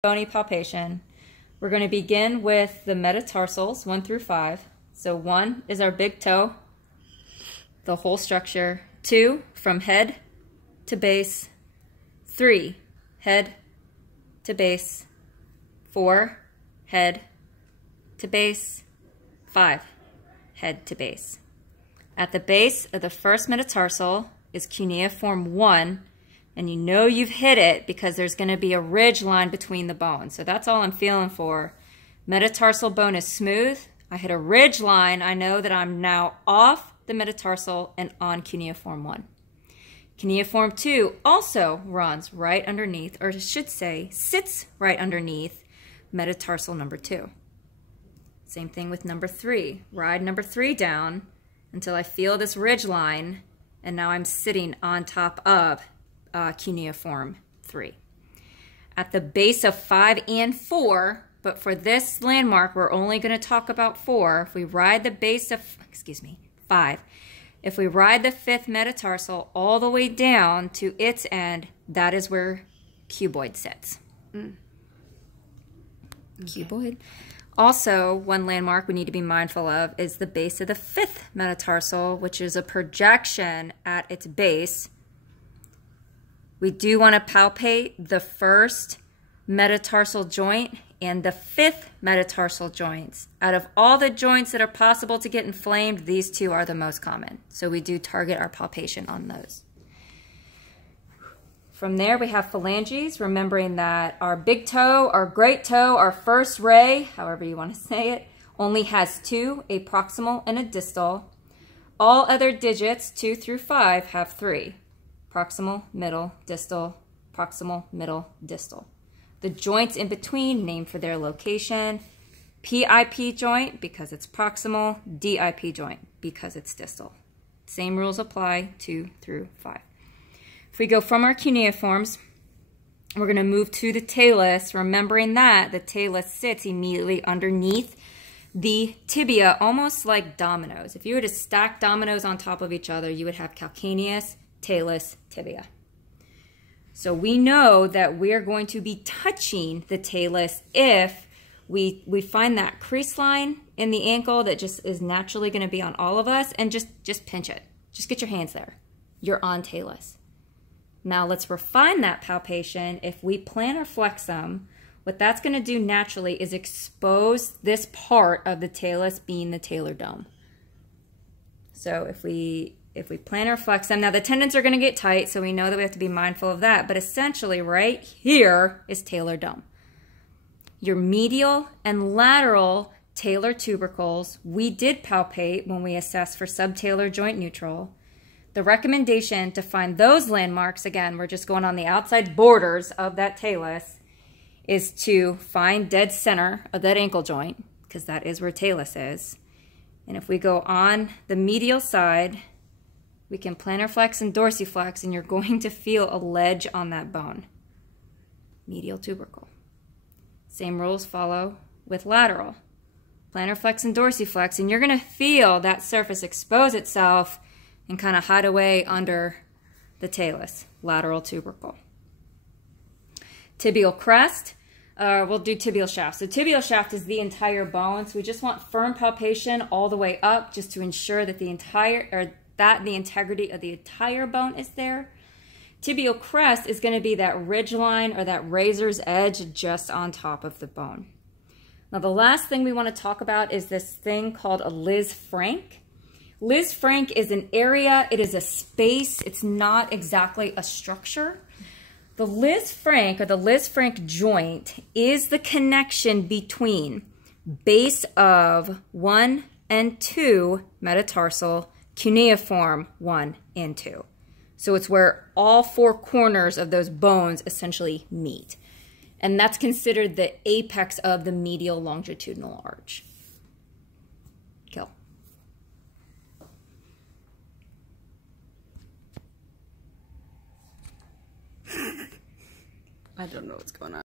Bony palpation. We're going to begin with the metatarsals, 1 through 5. So 1 is our big toe, the whole structure. 2, from head to base. 3, head to base. 4, head to base. 5, head to base. At the base of the first metatarsal is cuneiform 1, and you know you've hit it because there's going to be a ridge line between the bones. So that's all I'm feeling for. Metatarsal bone is smooth. I hit a ridge line. I know that I'm now off the metatarsal and on cuneiform 1. Cuneiform 2 also runs right underneath, or I should say sits right underneath metatarsal number 2. Same thing with number 3. Ride number 3 down until I feel this ridge line, and now I'm sitting on top of cuneiform 3. At the base of 5 and 4, but for this landmark, we're only going to talk about 4. If we ride the base of, 5, if we ride the 5th metatarsal all the way down to its end, that is where cuboid sits. Cuboid. Also, one landmark we need to be mindful of is the base of the 5th metatarsal, which is a projection at its base. We do want to palpate the first metatarsal joint and the 5th metatarsal joints. Out of all the joints that are possible to get inflamed, these two are the most common. So we do target our palpation on those. From there, we have phalanges, remembering that our big toe, our great toe, our first ray, however you want to say it, only has 2, a proximal and a distal. All other digits, 2 through 5, have 3. Proximal, middle, distal, proximal, middle, distal. The joints in between, named for their location. PIP joint, because it's proximal. DIP joint, because it's distal. Same rules apply, 2 through 5. If we go from our cuneiforms, we're going to move to the talus, remembering that the talus sits immediately underneath the tibia, almost like dominoes. If you were to stack dominoes on top of each other, you would have calcaneus, talus, tibia. So we know that we're going to be touching the talus if we find that crease line in the ankle that just is naturally going to be on all of us, and just pinch it. Just get your hands there. You're on talus. Now let's refine that palpation. If we plantar flex them, what that's going to do naturally is expose this part of the talus, being the talar dome. So if we plantar flex them, now the tendons are going to get tight, so we know that we have to be mindful of that, but essentially right here is talar dome. Your medial and lateral talar tubercles, we did palpate when we assessed for subtalar joint neutral. The recommendation to find those landmarks, again, we're just going on the outside borders of that talus, is to find dead center of that ankle joint, because that is where talus is. And if we go on the medial side, we can plantar flex and dorsiflex, and you're going to feel a ledge on that bone. Medial tubercle. Same rules follow with lateral. Plantar flex and dorsiflex, and you're going to feel that surface expose itself and kind of hide away under the talus, lateral tubercle. Tibial crest, we'll do tibial shaft. So tibial shaft is the entire bone, so we just want firm palpation all the way up, just to ensure that the integrity of the entire bone is there. Tibial crest is going to be that ridge line or that razor's edge just on top of the bone. Now the last thing we want to talk about is this thing called a Liz Frank. Liz Frank is an area, it is a space, it's not exactly a structure. The Liz Frank, or the Liz Frank joint, is the connection between base of 1 and 2 metatarsal, cuneiform 1 and 2. So it's where all 4 corners of those bones essentially meet. And that's considered the apex of the medial longitudinal arch. Kill. I don't know what's going on.